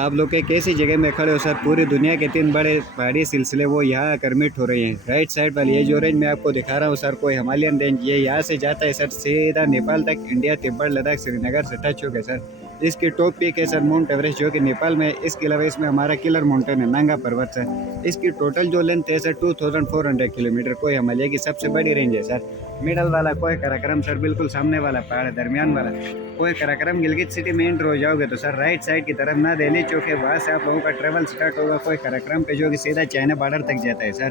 आप लोग एक ऐसी जगह में खड़े हो सर, पूरी दुनिया के 3 बड़े पहाड़ी सिलसिले वो यहाँ आकर मीट हो रहे हैं। राइट साइड वाली ये जो रेंज मैं आपको दिखा रहा हूँ सर, कोई हिमालयन रेंज, ये यहाँ से जाता है सर सीधा नेपाल तक, इंडिया, तिब्बत, लद्दाख, श्रीनगर से टच हो गया सर। इसकी टॉप पीक है सर माउंट एवरेस्ट, जो कि नेपाल में है। इसके अलावा इसमें हमारा किलर माउंटेन है, नांगा पर्वत सर। इसकी टोटल जो लेंथ है सर 2400 किलोमीटर, कोई हिमालय की सबसे बड़ी रेंज है सर। मिडल वाला कोई कराक्रम सर, बिल्कुल सामने वाला पहाड़ है। दरमियान वाला कोई कराक्रम गिलगित सिटी में एंटर हो जाओगे तो सर राइट साइड की तरफ ना दिल्ली चौक है, वहाँ से आप लोगों का ट्रेवल स्टार्ट होगा कोई कराक्रम पे, जो कि सीधा चाइना बॉर्डर तक जाता है sir.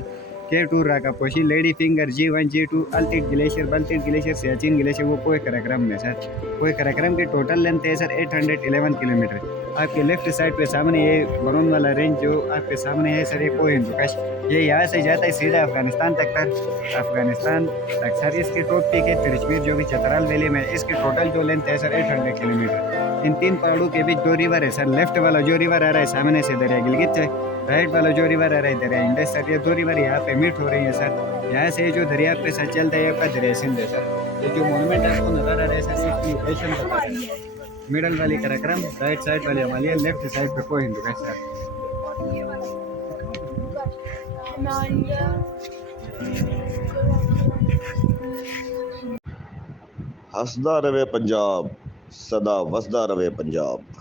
K two Rakaposhi, lady finger, G1 G2, Altit glacier, Baltit glacier, Siachen glacier, वो कोई कराक्रम में सर। कोई कराक्रम की टोटल लेंथ है सर 811 किलोमीटर। आपके लेफ्ट साइड पे सामने ये बरून वाला रेंज जो आपके सामने है सर, ये कोई हिंदुकश, ये यहाँ से जाता है सीधा अफगानिस्तान तक सर। अफगानिस्तान तक सर इसकी टॉप पीक है तिरचमीर, जो कि चतराल वैली में। इसकी टोटल जो लेंथ है सर 800 किलोमीटर। इन 3 पहाड़ों के बीच 2 रिवर है सर। लेफ्ट वाला जो रिवर आ रहा है सामने से दरिया गिलगित है, राइट वाला जो रिवर आ रहा है दरिया इंडस सर। ये 2 रिवर यहाँ पे मीट हो रही है सर। यहाँ से जो दरिया पे सर चलता है आपका दरिया सिंध है सर। ये जो मोनूमेंट आपको नजर आ रहा है सर, इसकी लोकेशन बता रहे हैं। मिडल वाली कराक्रम, राइट साइड वाली हिमालय, लेफ्ट साइड पे कोई हिंदू सर। हसदा रवे पंजाब, सदा वसदा रवे पंजाब।